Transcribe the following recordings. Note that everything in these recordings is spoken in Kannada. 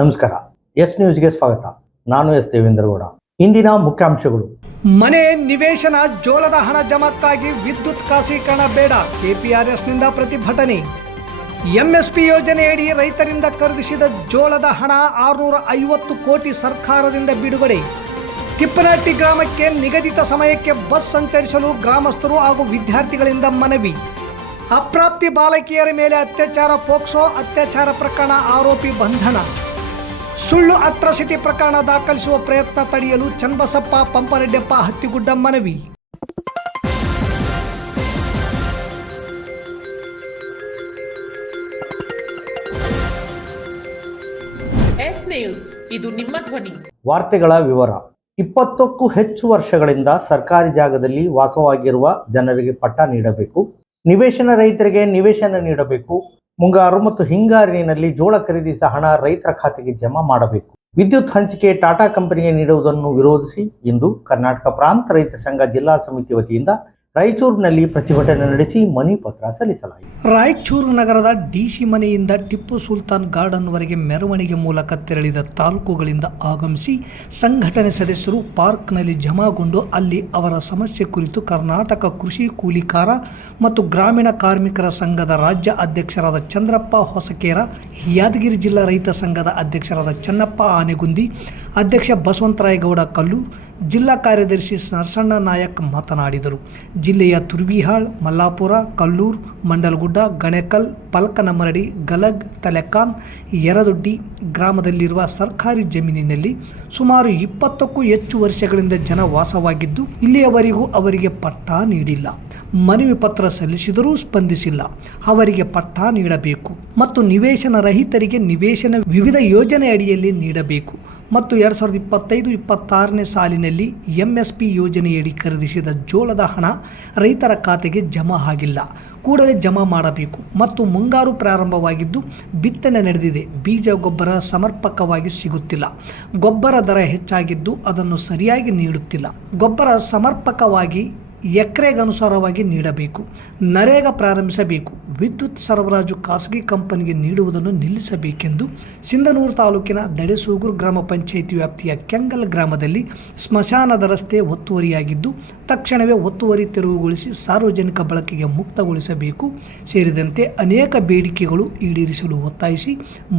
ನಮಸ್ಕಾರ. ಎಸ್ ನ್ಯೂಸ್ಗೆ ಸ್ವಾಗತ. ನಾನು ಎಸ್ ದೇವೇಂದ್ರಗೌಡ. ಇಂದಿನ ಮುಖ್ಯಾಂಶಗಳು. ಮನೆ ನಿವೇಶನ ಜೋಳದ ಹಣ ಜಮಾಕ್ಕಾಗಿ ವಿದ್ಯುತ್ ಖಾಸಗೀಕರಣ ಬೇಡ, ಕೆಪಿಆರ್ಎಸ್ನಿಂದ ಪ್ರತಿಭಟನೆ. ಎಂಎಸ್ಪಿ ಯೋಜನೆಯಡಿ ರೈತರಿಂದ ಖರೀದಿಸಿದ ಜೋಳದ ಹಣ 650 ಕೋಟಿ ಸರ್ಕಾರದಿಂದ ಬಿಡುಗಡೆ. ತಿಪ್ಪನಹಟ್ಟಿ ಗ್ರಾಮಕ್ಕೆ ನಿಗದಿತ ಸಮಯಕ್ಕೆ ಬಸ್ ಸಂಚರಿಸಲು ಗ್ರಾಮಸ್ಥರು ಹಾಗೂ ವಿದ್ಯಾರ್ಥಿಗಳಿಂದ ಮನವಿ. ಅಪ್ರಾಪ್ತಿ ಬಾಲಕಿಯರ ಮೇಲೆ ಅತ್ಯಾಚಾರ, ಪೋಕ್ಸೋ ಅತ್ಯಾಚಾರ ಪ್ರಕರಣ ಆರೋಪಿ ಬಂಧನ. ಸುಳ್ಳು ಅಟ್ರಾಸಿಟಿ ಪ್ರಕರಣ ದಾಖಲಿಸುವ ಪ್ರಯತ್ನ ತಡೆಯಲು ಚನ್ನಬಸಪ್ಪ, ಪಂಪರೆಡ್ಡಿಯಪ್ಪ, ಹತ್ತಿಗುಡ್ಡ ಮನವಿ. ಎಸ್ ನ್ಯೂಸ್, ಇದು ನಿಮ್ಮ ಧ್ವನಿ. ವಾರ್ತೆಗಳ ವಿವರ. 20ಕ್ಕೂ ಹೆಚ್ಚು ವರ್ಷಗಳಿಂದ ಸರ್ಕಾರಿ ಜಾಗದಲ್ಲಿ ವಾಸವಾಗಿರುವ ಜನರಿಗೆ ಪಟ್ಟ ನೀಡಬೇಕು. ನಿವೇಶನ ರೈತರಿಗೆ ನಿವೇಶನ ನೀಡಬೇಕು. ಮುಂಗಾರು ಮತ್ತು ಹಿಂಗಾರಿನಲ್ಲಿ ಜೋಳ ಖರೀದಿಸಿದ ಹಣ ರೈತರ ಖಾತೆಗೆ ಜಮಾ ಮಾಡಬೇಕು. ವಿದ್ಯುತ್ ಹಂಚಿಕೆ ಟಾಟಾ ಕಂಪನಿಗೆ ನೀಡುವುದನ್ನು ವಿರೋಧಿಸಿ ಇಂದು ಕರ್ನಾಟಕ ಪ್ರಾಂತ ರೈತ ಸಂಘ ಜಿಲ್ಲಾ ಸಮಿತಿ ವತಿಯಿಂದ ರಾಯಚೂರಿನಲ್ಲಿ ಪ್ರತಿಭಟನೆ ನಡೆಸಿ ಮನವಿ ಪತ್ರ ಸಲ್ಲಿಸಲಾಯಿತು. ರಾಯಚೂರು ನಗರದ ಡಿಸಿ ಮನೆಯಿಂದ ಟಿಪ್ಪು ಸುಲ್ತಾನ್ ಗಾರ್ಡನ್ವರೆಗೆ ಮೆರವಣಿಗೆ ಮೂಲಕ ತೆರಳಿದ ತಾಲೂಕುಗಳಿಂದ ಆಗಮಿಸಿ ಸಂಘಟನೆ ಸದಸ್ಯರು ಪಾರ್ಕ್ನಲ್ಲಿ ಜಮಾಗೊಂಡು ಅಲ್ಲಿ ಅವರ ಸಮಸ್ಯೆ ಕುರಿತು ಕರ್ನಾಟಕ ಕೃಷಿ ಕೂಲಿಕಾರ ಮತ್ತು ಗ್ರಾಮೀಣ ಕಾರ್ಮಿಕರ ಸಂಘದ ರಾಜ್ಯ ಅಧ್ಯಕ್ಷರಾದ ಚಂದ್ರಪ್ಪ ಹೊಸಕೇರ, ಯಾದಗಿರಿ ಜಿಲ್ಲಾ ರೈತ ಸಂಘದ ಅಧ್ಯಕ್ಷರಾದ ಚನ್ನಪ್ಪ ಆನೆಗುಂದಿ, ಅಧ್ಯಕ್ಷ ಬಸವಂತರಾಯಗೌಡ ಕಲ್ಲೂರ್, ಜಿಲ್ಲಾ ಕಾರ್ಯದರ್ಶಿ ನರಸಣ್ಣ ನಾಯಕ್ ಮಾತನಾಡಿದರು. ಜಿಲ್ಲೆಯ ತುರ್ವಿಹಾಳ್, ಮಲ್ಲಾಪುರ, ಕಲ್ಲೂರ್, ಮಂಡಲಗುಡ್ಡ, ಗಣೇಕಲ್, ಪಲ್ಕನಮರಡಿ, ಗಲಗ್, ತಲೆಕಾನ್, ಯರದೊಡ್ಡಿ ಗ್ರಾಮದಲ್ಲಿರುವ ಸರ್ಕಾರಿ ಜಮೀನಿನಲ್ಲಿ ಸುಮಾರು 20ಕ್ಕೂ ಹೆಚ್ಚು ವರ್ಷಗಳಿಂದ ಜನ ವಾಸವಾಗಿದ್ದು ಇಲ್ಲಿಯವರೆಗೂ ಅವರಿಗೆ ಪಟ್ಟ ನೀಡಿಲ್ಲ. ಮನವಿ ಪತ್ರ ಸಲ್ಲಿಸಿದರೂ ಸ್ಪಂದಿಸಿಲ್ಲ. ಅವರಿಗೆ ಪಟ್ಟ ನೀಡಬೇಕು ಮತ್ತು ನಿವೇಶನ ರಹಿತರಿಗೆ ನಿವೇಶನ ವಿವಿಧ ಯೋಜನೆ ಅಡಿಯಲ್ಲಿ ನೀಡಬೇಕು ಮತ್ತು 2025-26ನೇ ಸಾಲಿನಲ್ಲಿ ಎಂಎಸ್ಪಿ ಯೋಜನೆಯಡಿ ಖರೀದಿಸಿದ ಜೋಳದ ಹಣ ರೈತರ ಖಾತೆಗೆ ಜಮಾ ಆಗಿಲ್ಲ, ಕೂಡಲೇ ಜಮಾ ಮಾಡಬೇಕು ಮತ್ತು ಮುಂಗಾರು ಪ್ರಾರಂಭವಾಗಿದ್ದು ಬಿತ್ತನೆ ನಡೆದಿದೆ, ಬೀಜ ಗೊಬ್ಬರ ಸಮರ್ಪಕವಾಗಿ ಸಿಗುತ್ತಿಲ್ಲ, ಗೊಬ್ಬರ ದರ ಹೆಚ್ಚಾಗಿದ್ದು ಅದನ್ನು ಸರಿಯಾಗಿ ನೀಡುತ್ತಿಲ್ಲ, ಗೊಬ್ಬರ ಸಮರ್ಪಕವಾಗಿ ಎಕರೆಗನುಸಾರವಾಗಿ ನೀಡಬೇಕು, ನರೇಗಾ ಪ್ರಾರಂಭಿಸಬೇಕು, ವಿದ್ಯುತ್ ಸರಬರಾಜು ಖಾಸಗಿ ಕಂಪನಿಗೆ ನೀಡುವುದನ್ನು ನಿಲ್ಲಿಸಬೇಕೆಂದು ಸಿಂಧನೂರು ತಾಲೂಕಿನ ದಡೆಸೂಗೂರು ಗ್ರಾಮ ಪಂಚಾಯಿತಿ ವ್ಯಾಪ್ತಿಯ ಕೆಂಗಲ್ ಗ್ರಾಮದಲ್ಲಿ ಸ್ಮಶಾನದ ರಸ್ತೆ ಒತ್ತುವರಿಯಾಗಿದ್ದು ತಕ್ಷಣವೇ ಒತ್ತುವರಿ ತೆರವುಗೊಳಿಸಿ ಸಾರ್ವಜನಿಕ ಬಳಕೆಗೆ ಮುಕ್ತಗೊಳಿಸಬೇಕು ಸೇರಿದಂತೆ ಅನೇಕ ಬೇಡಿಕೆಗಳು ಈಡೇರಿಸಲು ಒತ್ತಾಯಿಸಿ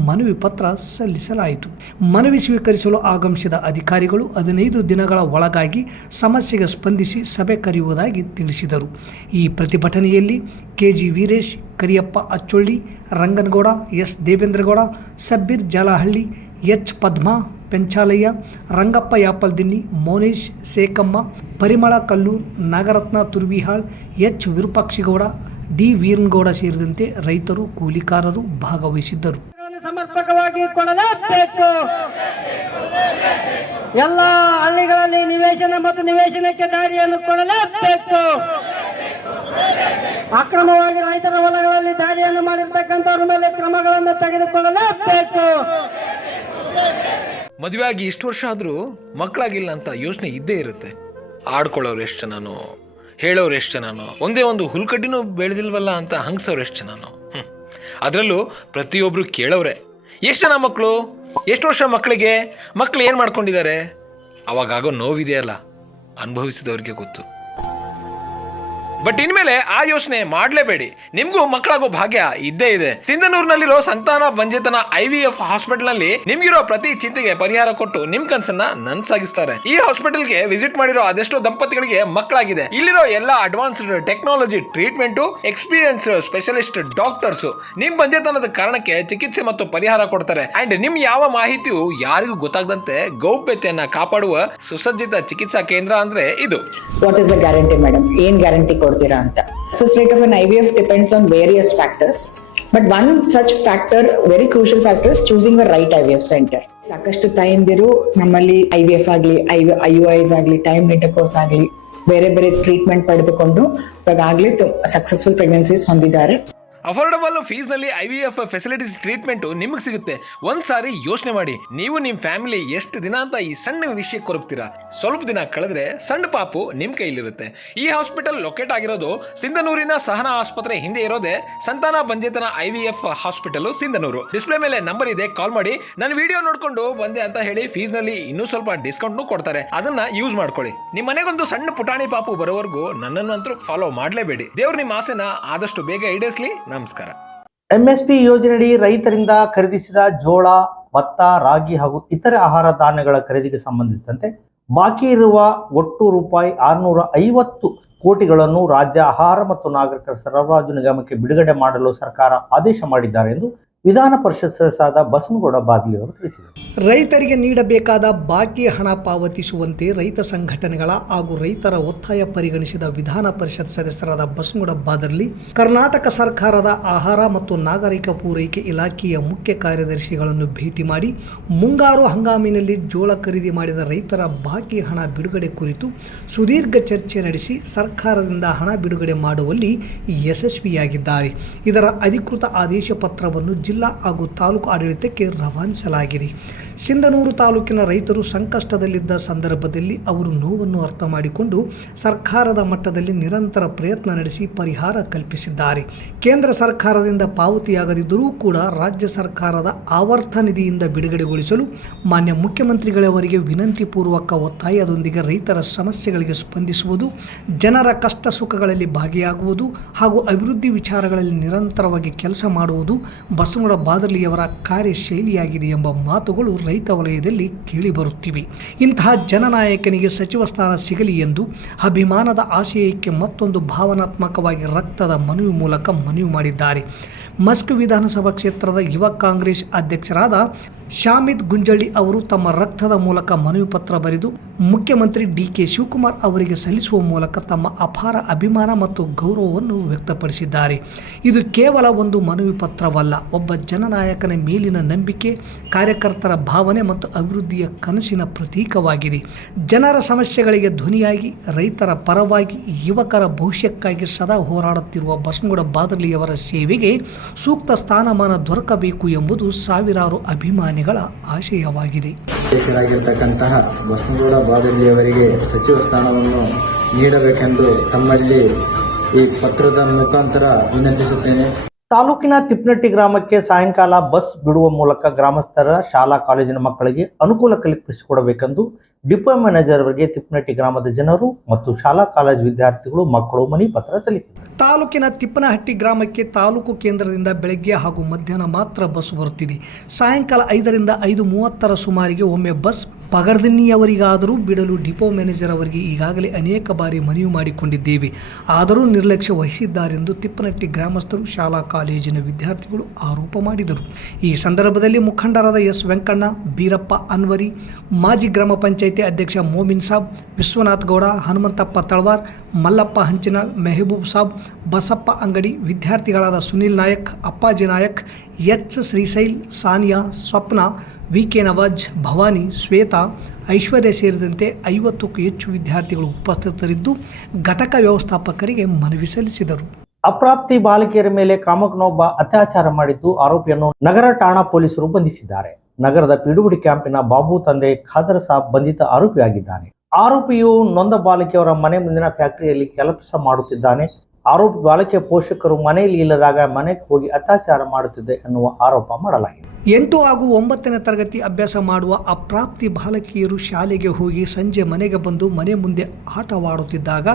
ಮನವಿ ಪತ್ರ ಸಲ್ಲಿಸಲಾಯಿತು. ಮನವಿ ಸ್ವೀಕರಿಸಲು ಆಗಮಿಸಿದ ಅಧಿಕಾರಿಗಳು 15 ದಿನಗಳ ಒಳಗಾಗಿ ಸಮಸ್ಯೆಗೆ ಸ್ಪಂದಿಸಿ ಸಭೆ ಕರೆಯುವುದಾಗಿ ತಿಳಿಸಿದರು. ಈ ಪ್ರತಿಭಟನೆಯಲ್ಲಿ KG Veeresh, Kariyappa Achcholli, Ranganagouda, S Devendragouda, Sabbir Jalahalli, H Padma, Penchalaiah, Rangappa Yapaldinni, Mounesh, Sekamma, Parimala Kallur, Nagaratna Turvihal, H Virupakshigouda, D Veeranagouda ಸೇರಿದಂತೆ ರೈತರು, ಕೂಲಿಕಾರರು ಭಾಗವಹಿಸಿದ್ದರು. ಸಮರ್ಪಕವಾಗಿ ಕೊಡಲೇಬೇಕು. ಎಲ್ಲ ಹಳ್ಳಿಗಳಲ್ಲಿ ನಿವೇಶನ ಮತ್ತು ನಿವೇಶನಕ್ಕೆ ದಾರಿಯನ್ನು ಕೊಡಲೇಬೇಕು. ಅಕ್ರಮವಾಗಿ ರೈತರ ಹೊಲಗಳಲ್ಲಿ ದಾರಿಯನ್ನು ಮಾಡಿರ್ತಕ್ಕಂಥವ್ರ ಮೇಲೆ ಕ್ರಮಗಳನ್ನು ತೆಗೆದುಕೊಳ್ಳಲೇಬೇಕು. ಮದುವೆಯಾಗಿ ಇಷ್ಟು ವರ್ಷ ಆದರೂ ಮಕ್ಕಳಾಗಿಲ್ಲ ಅಂತ ಯೋಚನೆ ಇದ್ದೇ ಇರುತ್ತೆ. ಆಡ್ಕೊಳ್ಳೋರು ಎಷ್ಟು ಜನನೋ, ಹೇಳೋರು ಎಷ್ಟು ಜನನೋ, ಒಂದೇ ಒಂದು ಹುಲ್ಕಡ್ಡಿನೂ ಬೆಳೆದಿಲ್ವಲ್ಲ ಅಂತ ಹಂಗ್ಸೋರು ಎಷ್ಟು ಜನನೋ. ಅದರಲ್ಲೂ ಪ್ರತಿಯೊಬ್ಬರು ಕೇಳೋರೆ, ಎಷ್ಟು ಜನ ಮಕ್ಕಳು, ಎಷ್ಟು ವರ್ಷ ಮಕ್ಕಳಿಗೆ, ಮಕ್ಕಳು ಏನು ಮಾಡ್ಕೊಂಡಿದ್ದಾರೆ, ಅವಾಗಾಗೋ ನೋವಿದೆಯಲ್ಲ, ಅನುಭವಿಸಿದವ್ರಿಗೆ ಗೊತ್ತು. ಬಟ್ ಇನ್ಮೇಲೆ ಆ ಯೋಚನೆ ಮಾಡಲೇಬೇಡಿ. ನಿಮ್ಗೂ ಮಕ್ಕಳಾಗೋ ಭಾಗ್ಯ ಇದ್ದೇ ಇದೆ. ಸಿಂಧನೂರಿನಲ್ಲಿರೋ ಸಂತಾನ ಬಂಜೇತನ IVF ಹಾಸ್ಪಿಟಲ್ ನಲ್ಲಿ ನಿಮ್ಗಿರೋ ಪ್ರತಿ ಚಿಂತೆಗೆ ಪರಿಹಾರ ಕೊಟ್ಟು ನಿಮ್ ಕನ್ಸನ್ನ ನನ್ಸಾಗಿಸ್ತಾರೆ. ಈ ಹಾಸ್ಪಿಟಲ್ಗೆ ವಿಸಿಟ್ ಮಾಡಿರೋ ಅದೆಷ್ಟೋ ದಂಪತಿಗಳಿಗೆ ಮಕ್ಕಳಾಗಿದೆ. ಇಲ್ಲಿರೋ ಎಲ್ಲ advanced technology treatment, experience specialist doctors ನಿಮ್ ಬಂಜೇತನದ ಕಾರಣಕ್ಕೆ ಚಿಕಿತ್ಸೆ ಮತ್ತು ಪರಿಹಾರ ಕೊಡ್ತಾರೆ. ಅಂಡ್ ನಿಮ್ ಯಾವ ಮಾಹಿತಿಯು ಯಾರಿಗೂ ಗೊತ್ತಾಗದಂತೆ ಗೌಪ್ಯತೆಯನ್ನ ಕಾಪಾಡುವ ಸುಸಜ್ಜಿತ ಚಿಕಿತ್ಸಾ ಕೇಂದ್ರ ಅಂದ್ರೆ ಇದು. What is the guarantee, madam? ಏನ್ ಗ್ಯಾರಂಟಿ ಕೊಡ್ತೀರಾ ಅಂತ? Success rate of an IVF depends on various factors, but one such factor, very crucial factor, is choosing the right IVF center. ಸಾಕಷ್ಟು ತಾಯಂದಿರು ನಮ್ಮಲ್ಲಿ IVF ಆಗಲಿ, IUIs ಆಗಲಿ, ಟೈಮ್ ಇಂಟರ್ಕೋರ್ಸ್ ಆಗಲಿ, ಬೇರೆ ಬೇರೆ ಟ್ರೀಟ್ಮೆಂಟ್ ಪಡೆದುಕೊಂಡು ಇವಾಗಲೇ ಸಕ್ಸಸ್ಫುಲ್ ಪ್ರೆಗ್ನೆನ್ಸೀಸ್ ಹೊಂದಿದ್ದಾರೆ. ಅಫೋರ್ಡಬಲ್ ಫೀಸ್ನಲ್ಲಿ IVF ಫೆಸಿಲಿಟೀಸ್ ಟ್ರೀಟ್ಮೆಂಟ್ ನಿಮಗೆ ಸಿಗುತ್ತೆ. ಒಂದ್ಸಾರಿ ಯೋಚನೆ ಮಾಡಿ, ನೀವು ನಿಮ್ಮ ಫ್ಯಾಮಿಲಿ ಎಷ್ಟು ದಿನ ಅಂತ ಈ ಸಣ್ಣ ವಿಷಯಕ್ಕೆ ಕೊರಗ್ತೀರಾ. ಸ್ವಲ್ಪ ದಿನ ಕಳೆದ್ರೆ ಸಣ್ಣ ಪಾಪು ನಿಮ್ಮ ಕೈಲಿರುತ್ತೆ. ಈ ಹಾಸ್ಪಿಟಲ್ ಲೊಕೇಟ್ ಆಗಿರೋದು ಸಿಂಧನೂರಿನ ಸಹನಾ ಆಸ್ಪತ್ರೆ ಹಿಂದೆ ಇರೋದೇ ಸಂತಾನ ಬಂಜೇತನ IVF ಹಾಸ್ಪಿಟಲ್ ಸಿಂಧನೂರು. ಡಿಸ್ಪ್ಲೇ ಮೇಲೆ ನಂಬರ್ ಇದೆ, ಕಾಲ್ ಮಾಡಿ. ನನ್ನ ವಿಡಿಯೋ ನೋಡ್ಕೊಂಡು ಬಂದೆ ಅಂತ ಹೇಳಿ ಫೀಸ್ನಲ್ಲಿ ಇನ್ನೂ ಸ್ವಲ್ಪ ಡಿಸ್ಕೌಂಟ್ ಕೊಡ್ತಾರೆ, ಅದನ್ನ ಯೂಸ್ ಮಾಡ್ಕೊಳ್ಳಿ. ನಿಮ್ಮ ಮನೆಗೊಂದು ಸಣ್ಣ ಪುಟಾಣಿ ಪಾಪು ಬರೋವರೆಗೂ ನನ್ನನ್ನಂತೂ ಫಾಲೋ ಮಾಡಲೇಬೇಡಿ. ದೇವ್ರು ನಿಮ್ಮ ಆಸೆನ ಆದಷ್ಟು ಬೇಗ ಈಡೇರಿಸಲಿ. ನಮಸ್ಕಾರ. MSP ಯೋಜನೆಯಡಿ ರೈತರಿಂದ ಖರೀದಿಸಿದ ಜೋಳ, ಭತ್ತ, ರಾಗಿ ಹಾಗೂ ಇತರೆ ಆಹಾರ ಧಾನ್ಯಗಳ ಖರೀದಿಗೆ ಸಂಬಂಧಿಸಿದಂತೆ ಬಾಕಿ ಇರುವ ಒಟ್ಟು ರೂಪಾಯಿ 650 ಕೋಟಿಗಳನ್ನು ರಾಜ್ಯ ಆಹಾರ ಮತ್ತು ನಾಗರಿಕರ ಸರಬರಾಜು ನಿಗಮಕ್ಕೆ ಬಿಡುಗಡೆ ಮಾಡಲು ಸರ್ಕಾರ ಆದೇಶ ಮಾಡಿದ್ದಾರೆ ಎಂದು ವಿಧಾನ ಪರಿಷತ್ ಸದಸ್ಯರಾದ ಬಸನಗೌಡ ಬಾದ್ಲಿ ಅವರು ತಿಳಿಸಿದರು. ರೈತರಿಗೆ ನೀಡಬೇಕಾದ ಬಾಕಿ ಹಣ ಪಾವತಿಸುವಂತೆ ರೈತ ಸಂಘಟನೆಗಳ ಹಾಗೂ ರೈತರ ಒತ್ತಾಯ ಪರಿಗಣಿಸಿದ ವಿಧಾನ ಪರಿಷತ್ ಸದಸ್ಯರಾದ ಬಸನಗೌಡ ಬಾದರ್ಲಿ ಕರ್ನಾಟಕ ಸರ್ಕಾರದ ಆಹಾರ ಮತ್ತು ನಾಗರಿಕ ಪೂರೈಕೆ ಇಲಾಖೆಯ ಮುಖ್ಯ ಕಾರ್ಯದರ್ಶಿಗಳನ್ನು ಭೇಟಿ ಮಾಡಿ ಮುಂಗಾರು ಹಂಗಾಮಿನಲ್ಲಿ ಜೋಳ ಖರೀದಿ ಮಾಡಿದ ರೈತರ ಬಾಕಿ ಹಣ ಬಿಡುಗಡೆ ಕುರಿತು ಸುದೀರ್ಘ ಚರ್ಚೆ ನಡೆಸಿ ಸರ್ಕಾರದಿಂದ ಹಣ ಬಿಡುಗಡೆ ಮಾಡುವಲ್ಲಿ ಯಶಸ್ವಿಯಾಗಿದ್ದಾರೆ. ಇದರ ಅಧಿಕೃತ ಆದೇಶ ಪತ್ರವನ್ನು ಜಿಲ್ಲಾ ಹಾಗೂ ತಾಲೂಕು ಆಡಳಿತಕ್ಕೆ ರವಾನಿಸಲಾಗಿದೆ. ಸಿಂಧನೂರು ತಾಲೂಕಿನ ರೈತರು ಸಂಕಷ್ಟದಲ್ಲಿದ್ದ ಸಂದರ್ಭದಲ್ಲಿ ಅವರು ನೋವನ್ನು ಅರ್ಥ ಮಾಡಿಕೊಂಡು ಸರ್ಕಾರದ ಮಟ್ಟದಲ್ಲಿ ನಿರಂತರ ಪ್ರಯತ್ನ ನಡೆಸಿ ಪರಿಹಾರ ಕಲ್ಪಿಸಿದ್ದಾರೆ. ಕೇಂದ್ರ ಸರ್ಕಾರದಿಂದ ಪಾವತಿಯಾಗದಿದ್ದರೂ ಕೂಡ ರಾಜ್ಯ ಸರ್ಕಾರದ ಆವರ್ತ ನಿಧಿಯಿಂದ ಬಿಡುಗಡೆಗೊಳಿಸಲು ಮಾನ್ಯ ಮುಖ್ಯಮಂತ್ರಿಗಳವರಿಗೆ ವಿನಂತಿ ಪೂರ್ವಕ ಒತ್ತಾಯದೊಂದಿಗೆ ರೈತರ ಸಮಸ್ಯೆಗಳಿಗೆ ಸ್ಪಂದಿಸುವುದು, ಜನರ ಕಷ್ಟ ಸುಖಗಳಲ್ಲಿ ಭಾಗಿಯಾಗುವುದು ಹಾಗೂ ಅಭಿವೃದ್ಧಿ ವಿಚಾರಗಳಲ್ಲಿ ನಿರಂತರವಾಗಿ ಕೆಲಸ ಮಾಡುವುದು ಬಸವನಗೌಡ ಬಾದರ್ಲಿಯವರ ಕಾರ್ಯಶೈಲಿಯಾಗಿದೆ ಎಂಬ ಮಾತುಗಳು ರೈತ ವಲಯದಲ್ಲಿ ಕೇಳಿಬರುತ್ತಿವೆ. ಇಂತಹ ಜನನಾಯಕನಿಗೆ ಸಚಿವ ಸ್ಥಾನ ಸಿಗಲಿ ಎಂದು ಅಭಿಮಾನದ ಆಶಯಕ್ಕೆ ಮತ್ತೊಂದು ಭಾವನಾತ್ಮಕವಾಗಿ ರಕ್ತದ ಮನವಿ ಮೂಲಕ ಮನವಿ ಮಾಡಿದ್ದಾರೆ. ಮಸ್ಕ್ ವಿಧಾನಸಭಾ ಕ್ಷೇತ್ರದ ಯುವ ಕಾಂಗ್ರೆಸ್ ಅಧ್ಯಕ್ಷರಾದ ಶಾಮಿದ್ ಗುಂಜಳ್ಳಿ ಅವರು ತಮ್ಮ ರಕ್ತದ ಮೂಲಕ ಮನವಿ ಪತ್ರ ಬರೆದು ಮುಖ್ಯಮಂತ್ರಿ DK ಶಿವಕುಮಾರ್ ಅವರಿಗೆ ಸಲ್ಲಿಸುವ ಮೂಲಕ ತಮ್ಮ ಅಪಾರ ಅಭಿಮಾನ ಮತ್ತು ಗೌರವವನ್ನು ವ್ಯಕ್ತಪಡಿಸಿದ್ದಾರೆ. ಇದು ಕೇವಲ ಒಂದು ಮನವಿ ಪತ್ರವಲ್ಲ, ಒಬ್ಬ ಜನನಾಯಕನ ಮೇಲಿನ ನಂಬಿಕೆ, ಕಾರ್ಯಕರ್ತರ ಭಾವನೆ ಮತ್ತು ಅಭಿವೃದ್ಧಿಯ ಕನಸಿನ ಪ್ರತೀಕವಾಗಿದೆ. ಜನರ ಸಮಸ್ಯೆಗಳಿಗೆ ಧ್ವನಿಯಾಗಿ ರೈತರ ಪರವಾಗಿ ಯುವಕರ ಭವಿಷ್ಯಕ್ಕಾಗಿ ಸದಾ ಹೋರಾಡುತ್ತಿರುವ ಬಸನಗೌಡ ಬಾದರ್ಲಿಯವರ ಸೇವೆಗೆ ಸೂಕ್ತ ಸ್ಥಾನಮಾನ ದೊರಕಬೇಕು ಎಂಬುದು ಸಾವಿರಾರು ಅಭಿಮಾನಿಗಳ ಆಶಯವಾಗಿದೆ. ಅಧ್ಯಕ್ಷರಾಗಿರ್ತಕ್ಕಂತಹ ಬಸನಗೌಡ ಬಾದರ್ಲಿಯವರಿಗೆ ಸಚಿವ ಸ್ಥಾನವನ್ನು ನೀಡಬೇಕೆಂದು ತಮ್ಮಲ್ಲಿ ಈ ಪತ್ರದ ಮುಖಾಂತರ ವಿನಂತಿಸುತ್ತೇನೆ. ತಾಲೂಕಿನ ತಿಪ್ಪನಟ್ಟಿ ಗ್ರಾಮಕ್ಕೆ ಸಾಯಂಕಾಲ ಬಸ್ ಬಿಡುವ ಮೂಲಕ ಗ್ರಾಮಸ್ಥರ ಶಾಲಾ ಕಾಲೇಜಿನ ಮಕ್ಕಳಿಗೆ ಅನುಕೂಲ ಕಲ್ಪಿಸಿಕೊಡಬೇಕೆಂದು ಡಿಪೋ ಮ್ಯಾನೇಜರ್ ಅವರಿಗೆ ತಿಪ್ಪನಟ್ಟಿ ಗ್ರಾಮದ ಜನರು ಮತ್ತು ಶಾಲಾ ಕಾಲೇಜು ವಿದ್ಯಾರ್ಥಿಗಳು ಮಕ್ಕಳು ಮನವಿ ಪತ್ರ ಸಲ್ಲಿಸಿದರು. ತಾಲೂಕಿನ ತಿಪ್ಪನಹಟ್ಟಿ ಗ್ರಾಮಕ್ಕೆ ತಾಲೂಕು ಕೇಂದ್ರದಿಂದ ಬೆಳಗ್ಗೆ ಹಾಗೂ ಮಧ್ಯಾಹ್ನ ಮಾತ್ರ ಬಸ್ ಬರುತ್ತಿದೆ. ಸಾಯಂಕಾಲ 5ರಿಂದ 5:30 ಸುಮಾರಿಗೆ ಒಮ್ಮೆ ಬಸ್ ಪಗಡ್ದಿನ್ನಿಯವರಿಗಾದರೂ ಬಿಡಲು ಡಿಪೋ ಮ್ಯಾನೇಜರ್ ಅವರಿಗೆ ಈಗಾಗಲೇ ಅನೇಕ ಬಾರಿ ಮನವಿ ಮಾಡಿಕೊಂಡಿದ್ದೇವೆ, ಆದರೂ ನಿರ್ಲಕ್ಷ್ಯ ವಹಿಸಿದ್ದಾರೆಂದು ತಿಪ್ಪನಟ್ಟಿ ಗ್ರಾಮಸ್ಥರು, ಶಾಲಾ ಕಾಲೇಜಿನ ವಿದ್ಯಾರ್ಥಿಗಳು ಆರೋಪ ಮಾಡಿದರು. ಈ ಸಂದರ್ಭದಲ್ಲಿ ಮುಖಂಡರಾದ ಎಸ್ ವೆಂಕಣ್ಣ, ಬೀರಪ್ಪ ಅನ್ವರಿ, ಮಾಜಿ ಗ್ರಾಮ ಪಂಚಾಯಿತಿ ಅಧ್ಯಕ್ಷ ಮೋಮಿನ್ ಸಾಬ್, ವಿಶ್ವನಾಥ್ ಗೌಡ, ಹನುಮಂತಪ್ಪ ತಳವಾರ್, ಮಲ್ಲಪ್ಪ ಹಂಚಿನಾಳ್, ಮೆಹಬೂಬ್ ಸಾಬ್, ಬಸಪ್ಪ ಅಂಗಡಿ, ವಿದ್ಯಾರ್ಥಿಗಳಾದ ಸುನಿಲ್ ನಾಯಕ್, ಅಪ್ಪಾಜಿ ನಾಯಕ್, ಎಚ್ ಶ್ರೀಶೈಲ್, ಸಾನಿಯಾ, ಸ್ವಪ್ನ, VK ನವಾಜ್, ಭವಾನಿ, ಶ್ವೇತಾ, ಐಶ್ವರ್ಯ ಸೇರಿದಂತೆ 50ಕ್ಕೂ ಹೆಚ್ಚು ವಿದ್ಯಾರ್ಥಿಗಳು ಉಪಸ್ಥಿತರಿದ್ದು ಘಟಕ ವ್ಯವಸ್ಥಾಪಕರಿಗೆ ಮನವಿ ಸಲ್ಲಿಸಿದರು. ಅಪ್ರಾಪ್ತಿ ಬಾಲಕಿಯರ ಮೇಲೆ ಕಾಮಕನೊಬ್ಬ ಅತ್ಯಾಚಾರ ಮಾಡಿದ್ದು ಆರೋಪಿಯನ್ನು ನಗರ ಠಾಣಾ ಪೊಲೀಸರು ಬಂಧಿಸಿದ್ದಾರೆ. ನಗರದ ಪಿಡುಗುಡಿ ಕ್ಯಾಂಪಿನ ಬಾಬು ತಂದೆ ಖಾದರ್ ಸಾಬ್ ಬಂಧಿತ ಆರೋಪಿಯಾಗಿದ್ದಾನೆ. ಆರೋಪಿಯು ನೊಂದ ಬಾಲಕಿಯವರ ಮನೆ ಮುಂದಿನ ಫ್ಯಾಕ್ಟರಿಯಲ್ಲಿ ಕೆಲಸ ಮಾಡುತ್ತಿದ್ದಾನೆ. ಆರೋಪಿ ಬಾಲಕಿಯ ಪೋಷಕರು ಮನೆಯಲ್ಲಿ ಇಲ್ಲದಾಗ ಮನೆಗೆ ಹೋಗಿ ಅತ್ಯಾಚಾರ ಮಾಡುತ್ತಿದ್ದೆ ಎನ್ನುವ ಆರೋಪ ಮಾಡಲಾಗಿದೆ. 8 ಹಾಗೂ 9ನೇ ತರಗತಿ ಅಭ್ಯಾಸ ಮಾಡುವ ಅಪ್ರಾಪ್ತಿ ಬಾಲಕಿಯರು ಶಾಲೆಗೆ ಹೋಗಿ ಸಂಜೆ ಮನೆಗೆ ಬಂದು ಮನೆ ಮುಂದೆ ಆಟವಾಡುತ್ತಿದ್ದಾಗ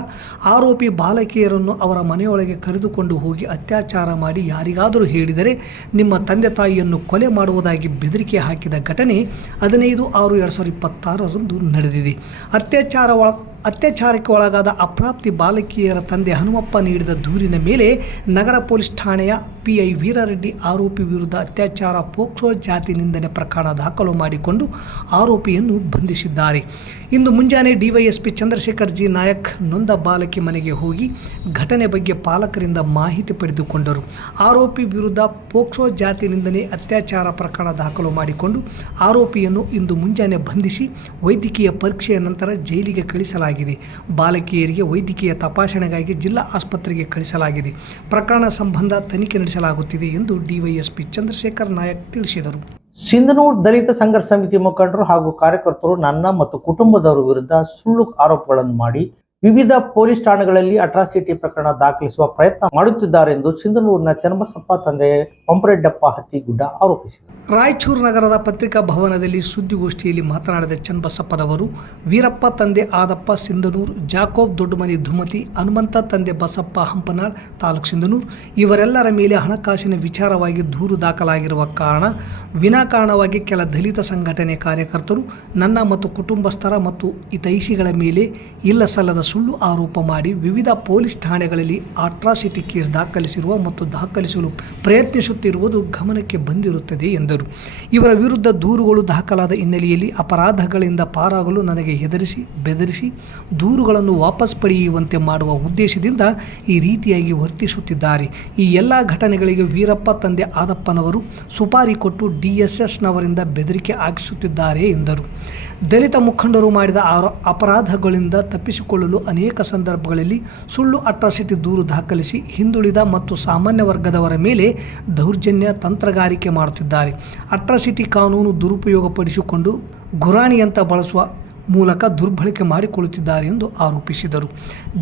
ಆರೋಪಿ ಬಾಲಕಿಯರನ್ನು ಅವರ ಮನೆಯೊಳಗೆ ಕರೆದುಕೊಂಡು ಹೋಗಿ ಅತ್ಯಾಚಾರ ಮಾಡಿ ಯಾರಿಗಾದರೂ ಹೇಳಿದರೆ ನಿಮ್ಮ ತಂದೆ ತಾಯಿಯನ್ನು ಕೊಲೆ ಮಾಡುವುದಾಗಿ ಬೆದರಿಕೆ ಹಾಕಿದ ಘಟನೆ 15/6/2026ರಂದು ನಡೆದಿದೆ. ಅತ್ಯಾಚಾರಕ್ಕೆ ಒಳಗಾದ ಅಪ್ರಾಪ್ತಿ ಬಾಲಕಿಯರ ತಂದೆ ಹನುಮಪ್ಪ ನೀಡಿದ ದೂರಿನ ಮೇಲೆ ನಗರ ಪೊಲೀಸ್ ಠಾಣೆಯ PI ವೀರಾರೆಡ್ಡಿ ಆರೋಪಿ ವಿರುದ್ಧ ಅತ್ಯಾಚಾರ ಪೋಕ್ಸೋ ಜಾತಿ ನಿಂದನೆ ಪ್ರಕರಣ ದಾಖಲು ಮಾಡಿಕೊಂಡು ಆರೋಪಿಯನ್ನು ಬಂಧಿಸಿದ್ದಾರೆ. ಇಂದು ಮುಂಜಾನೆ DYSP ಚಂದ್ರಶೇಖರ್ G ನಾಯಕ್ ನೊಂದ ಬಾಲಕಿ ಮನೆಗೆ ಹೋಗಿ ಘಟನೆ ಬಗ್ಗೆ ಪಾಲಕರಿಂದ ಮಾಹಿತಿ ಪಡೆದುಕೊಂಡರು. ಆರೋಪಿ ವಿರುದ್ಧ ಪೋಕ್ಸೋ ಜಾತಿ ನಿಂದನೆ ಅತ್ಯಾಚಾರ ಪ್ರಕರಣ ದಾಖಲು ಮಾಡಿಕೊಂಡು ಆರೋಪಿಯನ್ನು ಇಂದು ಮುಂಜಾನೆ ಬಂಧಿಸಿ ವೈದ್ಯಕೀಯ ಪರೀಕ್ಷೆಯ ನಂತರ ಜೈಲಿಗೆ ಕಳಿಸಲಾಗಿದೆ. ಬಾಲಕಿಯರಿಗೆ ವೈದ್ಯಕೀಯ ತಪಾಸಣೆಗಾಗಿ ಜಿಲ್ಲಾ ಆಸ್ಪತ್ರೆಗೆ ಕಳಿಸಲಾಗಿದೆ. ಪ್ರಕರಣ ಸಂಬಂಧ ತನಿಖೆ ಅಳವಡಿಸಲಾಗುತ್ತಿದೆ ಎಂದು ಡಿವೈಎಸ್ಪಿ ಚಂದ್ರಶೇಖರ್ ನಾಯಕ್ ತಿಳಿಸಿದರು. ಸಿಂಧನೂರು ದಲಿತ ಸಂಘರ್ಷ ಸಮಿತಿ ಮುಖಂಡರು ಹಾಗೂ ಕಾರ್ಯಕರ್ತರು ನನ್ನ ಮತ್ತು ಕುಟುಂಬದವರ ವಿರುದ್ಧ ಸುಳ್ಳು ಆರೋಪಗಳನ್ನು ಮಾಡಿ ವಿವಿಧ ಪೊಲೀಸ್ ಠಾಣೆಗಳಲ್ಲಿ ಅಟ್ರಾಸಿಟಿ ಪ್ರಕರಣ ದಾಖಲಿಸುವ ಪ್ರಯತ್ನ ಮಾಡುತ್ತಿದ್ದಾರೆ ಎಂದು ಸಿಂಧನೂರಿನ ಚನ್ನಬಸಪ್ಪ ತಂದೆ ಪಂಪರೆಡ್ಡಪ್ಪ ಹತ್ತಿಗುಡ್ಡ ಆರೋಪಿಸಿದರು. ರಾಯಚೂರು ನಗರದ ಪತ್ರಿಕಾ ಭವನದಲ್ಲಿ ಸುದ್ದಿಗೋಷ್ಠಿಯಲ್ಲಿ ಮಾತನಾಡಿದ ಚನ್ನಬಸಪ್ಪನವರು, ವೀರಪ್ಪ ತಂದೆ ಆದಪ್ಪ ಸಿಂಧನೂರು, ಜಾಕೋಬ್ ದೊಡ್ಡಮನಿ ಧುಮತಿ, ಹನುಮಂತ ತಂದೆ ಬಸಪ್ಪ ಹಂಪನಾಳ್ ತಾಲೂಕು ಸಿಂಧನೂರು ಇವರೆಲ್ಲರ ಮೇಲೆ ಹಣಕಾಸಿನ ವಿಚಾರವಾಗಿ ದೂರು ದಾಖಲಾಗಿರುವ ಕಾರಣ ವಿನಾಕಾರಣವಾಗಿ ಕೆಲ ದಲಿತ ಸಂಘಟನೆ ಕಾರ್ಯಕರ್ತರು ನನ್ನ ಮತ್ತು ಕುಟುಂಬಸ್ಥರ ಮತ್ತು ಹಿತೈಷಿಗಳ ಮೇಲೆ ಇಲ್ಲ ಸಲ್ಲದ ಸುಳ್ಳು ಆರೋಪ ಮಾಡಿ ವಿವಿಧ ಪೊಲೀಸ್ ಠಾಣೆಗಳಲ್ಲಿ ಅಟ್ರಾಸಿಟಿ ಕೇಸ್ ದಾಖಲಿಸಿರುವ ಮತ್ತು ದಾಖಲಿಸಲು ಪ್ರಯತ್ನಿಸುತ್ತಿರುವುದು ಗಮನಕ್ಕೆ ಬಂದಿರುತ್ತದೆ ಎಂದರು. ಇವರ ವಿರುದ್ಧ ದೂರುಗಳು ದಾಖಲಾದ ಹಿನ್ನೆಲೆಯಲ್ಲಿ ಅಪರಾಧಗಳಿಂದ ಪಾರಾಗಲು ನನಗೆ ಹೆದರಿಸಿ ಬೆದರಿಸಿ ದೂರುಗಳನ್ನು ವಾಪಸ್ ಪಡೆಯುವಂತೆ ಮಾಡುವ ಉದ್ದೇಶದಿಂದ ಈ ರೀತಿಯಾಗಿ ವರ್ತಿಸುತ್ತಿದ್ದಾರೆ. ಈ ಎಲ್ಲ ಘಟನೆಗಳಿಗೆ ವೀರಪ್ಪ ತಂದೆ ಆದಪ್ಪನವರು ಸುಪಾರಿ ಕೊಟ್ಟು DSSನವರಿಂದ ಬೆದರಿಕೆ ಹಾಕಿಸುತ್ತಿದ್ದಾರೆ ಎಂದರು. ದಲಿತ ಮುಖಂಡರು ಮಾಡಿದ ಅಪರಾಧಗಳಿಂದ ತಪ್ಪಿಸಿಕೊಳ್ಳಲು ಅನೇಕ ಸಂದರ್ಭಗಳಲ್ಲಿ ಸುಳ್ಳು ಅಟ್ರಾಸಿಟಿ ದೂರು ದಾಖಲಿಸಿ ಹಿಂದುಳಿದ ಮತ್ತು ಸಾಮಾನ್ಯ ವರ್ಗದವರ ಮೇಲೆ ದೌರ್ಜನ್ಯ ತಂತ್ರಗಾರಿಕೆ ಮಾಡುತ್ತಿದ್ದಾರೆ. ಅಟ್ರಾಸಿಟಿ ಕಾನೂನು ದುರುಪಯೋಗಪಡಿಸಿಕೊಂಡು ಗುರಾಣಿಯಂತ ಬಳಸುವ ಮೂಲಕ ದುರ್ಬಳಕೆ ಮಾಡಿಕೊಳ್ಳುತ್ತಿದ್ದಾರೆ ಎಂದು ಆರೋಪಿಸಿದರು.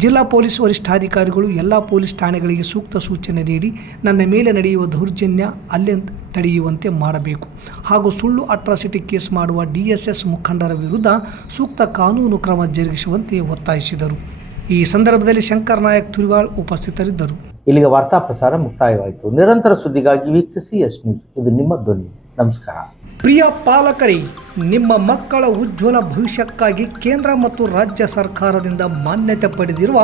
ಜಿಲ್ಲಾ ಪೊಲೀಸ್ ವರಿಷ್ಠಾಧಿಕಾರಿಗಳು ಎಲ್ಲ ಪೊಲೀಸ್ ಠಾಣೆಗಳಿಗೆ ಸೂಕ್ತ ಸೂಚನೆ ನೀಡಿ ನನ್ನ ಮೇಲೆ ನಡೆಯುವ ದೌರ್ಜನ್ಯ ಅಲ್ಲೇ ತಡೆಯುವಂತೆ ಮಾಡಬೇಕು ಹಾಗೂ ಸುಳ್ಳು ಅಟ್ರಾಸಿಟಿ ಕೇಸ್ ಮಾಡುವ DSS ಮುಖಂಡರ ವಿರುದ್ಧ ಸೂಕ್ತ ಕಾನೂನು ಕ್ರಮ ಜರುಗಿಸುವಂತೆ ಒತ್ತಾಯಿಸಿದರು. ಈ ಸಂದರ್ಭದಲ್ಲಿ ಶಂಕರ್ ನಾಯಕ್ ತುರಿವಾಳ್ ಉಪಸ್ಥಿತರಿದ್ದರು. ಇಲ್ಲಿಗೆ ವಾರ್ತಾ ಪ್ರಸಾರ ಮುಕ್ತಾಯವಾಯಿತು. ನಿರಂತರ ಸುದ್ದಿಗಾಗಿ ವೀಕ್ಷಿಸಿ ಎಸ್ ನ್ಯೂಸ್. ಇದು ನಿಮ್ಮ ಧ್ವನಿ. ನಮಸ್ಕಾರ. ಪ್ರಿಯ ಪಾಲಕರೇ, ನಿಮ್ಮ ಮಕ್ಕಳ ಉಜ್ವಲ ಭವಿಷ್ಯಕ್ಕಾಗಿ ಕೇಂದ್ರ ಮತ್ತು ರಾಜ್ಯ ಸರ್ಕಾರದಿಂದ ಮಾನ್ಯತೆ ಪಡೆದಿರುವ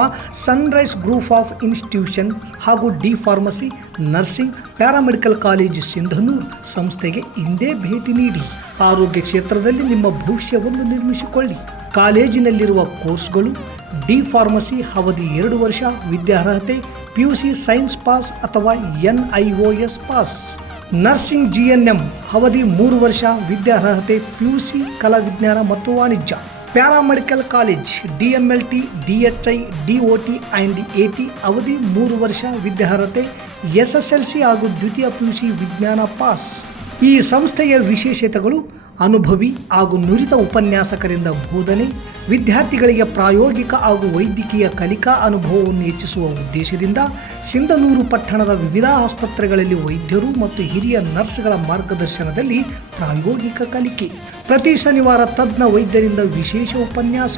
ಸನ್ರೈಸ್ ಗ್ರೂಪ್ ಆಫ್ ಇನ್ಸ್ಟಿಟ್ಯೂಷನ್ ಹಾಗೂ D pharmacy, nursing, paramedical college Sindhanur ಸಂಸ್ಥೆಗೆ ಇಂದೇ ಭೇಟಿ ನೀಡಿ ಆರೋಗ್ಯ ಕ್ಷೇತ್ರದಲ್ಲಿ ನಿಮ್ಮ ಭವಿಷ್ಯವನ್ನು ನಿರ್ಮಿಸಿಕೊಳ್ಳಿ. ಕಾಲೇಜಿನಲ್ಲಿರುವ ಕೋರ್ಸ್ಗಳು: ಡಿ ಫಾರ್ಮಸಿ ಅವಧಿ 2 ವರ್ಷ, ವಿದ್ಯಾರ್ಹತೆ PUC ಸೈನ್ಸ್ ಪಾಸ್ ಅಥವಾ NIOS ಪಾಸ್. ನರ್ಸಿಂಗ್ GNM ಅವಧಿ 3 ವರ್ಷ, ವಿದ್ಯಾರ್ಹತೆ PUC ಕಲಾ ವಿಜ್ಞಾನ ಮತ್ತು ವಾಣಿಜ್ಯ. Paramedical college DMLT, DHI, DOT and AT ಅವಧಿ 3 ವರ್ಷ, ವಿದ್ಯಾರ್ಹತೆ SSLC ಹಾಗೂ ದ್ವಿತೀಯ PUC ವಿಜ್ಞಾನ ಪಾಸ್. ಈ ಸಂಸ್ಥೆಯ ವಿಶೇಷತೆಗಳು: ಅನುಭವಿ ಹಾಗೂ ನುರಿತ ಉಪನ್ಯಾಸಕರಿಂದ ಬೋಧನೆ, ವಿದ್ಯಾರ್ಥಿಗಳಿಗೆ ಪ್ರಾಯೋಗಿಕ ಹಾಗೂ ವೈದ್ಯಕೀಯ ಕಲಿಕಾ ಅನುಭವವನ್ನು ಹೆಚ್ಚಿಸುವ ಉದ್ದೇಶದಿಂದ ಸಿಂಧನೂರು ಪಟ್ಟಣದ ವಿವಿಧ ಆಸ್ಪತ್ರೆಗಳಲ್ಲಿ ವೈದ್ಯರು ಮತ್ತು ಹಿರಿಯ ನರ್ಸ್ಗಳ ಮಾರ್ಗದರ್ಶನದಲ್ಲಿ ಪ್ರಾಯೋಗಿಕ ಕಲಿಕೆ. ಪ್ರತಿ ಶನಿವಾರ ತಜ್ಞ ವೈದ್ಯರಿಂದ ವಿಶೇಷ ಉಪನ್ಯಾಸ.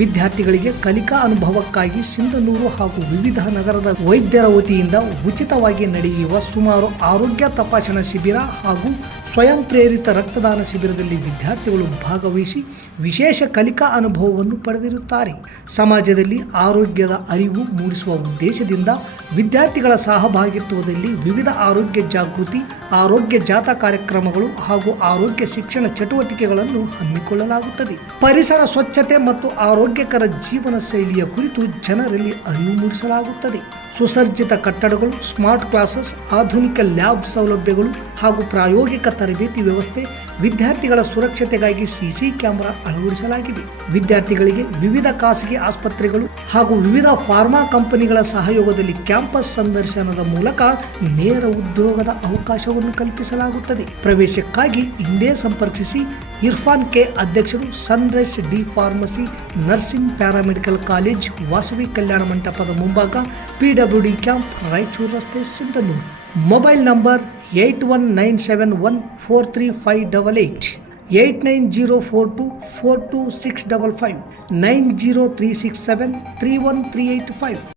ವಿದ್ಯಾರ್ಥಿಗಳಿಗೆ ಕಲಿಕಾ ಅನುಭವಕ್ಕಾಗಿ ಸಿಂಧನೂರು ಹಾಗೂ ವಿವಿಧ ನಗರದ ವೈದ್ಯರ ವತಿಯಿಂದ ಉಚಿತವಾಗಿ ನಡೆಯುವ ಸುಮಾರು ಆರೋಗ್ಯ ತಪಾಸಣಾ ಶಿಬಿರ ಹಾಗೂ ಸ್ವಯಂ ಪ್ರೇರಿತ ರಕ್ತದಾನ ಶಿಬಿರದಲ್ಲಿ ವಿದ್ಯಾರ್ಥಿಗಳು ಭಾಗವಹಿಸಿ ವಿಶೇಷ ಕಲಿಕಾ ಅನುಭವವನ್ನು ಪಡೆದಿರುತ್ತಾರೆ. ಸಮಾಜದಲ್ಲಿ ಆರೋಗ್ಯದ ಅರಿವು ಮೂಡಿಸುವ ಉದ್ದೇಶದಿಂದ ವಿದ್ಯಾರ್ಥಿಗಳ ಸಹಭಾಗಿತ್ವದಲ್ಲಿ ವಿವಿಧ ಆರೋಗ್ಯ ಜಾಗೃತಿ, ಆರೋಗ್ಯ ಜಾಥಾ ಕಾರ್ಯಕ್ರಮಗಳು ಹಾಗೂ ಆರೋಗ್ಯ ಶಿಕ್ಷಣ ಚಟುವಟಿಕೆಗಳನ್ನು ಹಮ್ಮಿಕೊಳ್ಳಲಾಗುತ್ತದೆ. ಪರಿಸರ ಸ್ವಚ್ಛತೆ ಮತ್ತು ಆರೋಗ್ಯಕರ ಜೀವನ ಶೈಲಿಯ ಕುರಿತು ಜನರಲ್ಲಿ ಅರಿವು ಮೂಡಿಸಲಾಗುತ್ತದೆ. ಸುಸಜ್ಜಿತ ಕಟ್ಟಡಗಳು, ಸ್ಮಾರ್ಟ್ ಕ್ಲಾಸಸ್, ಆಧುನಿಕ ಲ್ಯಾಬ್ ಸೌಲಭ್ಯಗಳು ಹಾಗೂ ಪ್ರಾಯೋಗಿಕ ತರಬೇತಿ ವ್ಯವಸ್ಥೆ. ವಿದ್ಯಾರ್ಥಿಗಳ ಸುರಕ್ಷತೆಗಾಗಿ CC ಕ್ಯಾಮೆರಾ ಅಳವಡಿಸಲಾಗಿದೆ. ವಿದ್ಯಾರ್ಥಿಗಳಿಗೆ ವಿವಿಧ ಖಾಸಗಿ ಆಸ್ಪತ್ರೆಗಳು ಹಾಗೂ ವಿವಿಧ ಫಾರ್ಮಾ ಕಂಪನಿಗಳ ಸಹಯೋಗದಲ್ಲಿ ಕ್ಯಾಂಪಸ್ ಸಂದರ್ಶನದ ಮೂಲಕ ನೇರ ಉದ್ಯೋಗದ ಅವಕಾಶವನ್ನು ಕಲ್ಪಿಸಲಾಗುತ್ತದೆ. ಪ್ರವೇಶಕ್ಕಾಗಿ ಹಿಂದೆ ಸಂಪರ್ಕಿಸಿ. ಇರ್ಫಾನ್ K, ಅಧ್ಯಕ್ಷರು, sunrise D pharmacy, nursing, paramedical college, Vasavi ಕಲ್ಯಾಣ ಮಂಟಪದ ಮುಂಭಾಗ, PWD ಕ್ಯಾಂಪ್, ರಾಯಚೂರು ರಸ್ತೆ, ಸಿಂಧನೂರು. Mobile number 8197143588, 8904242655, 90367313855.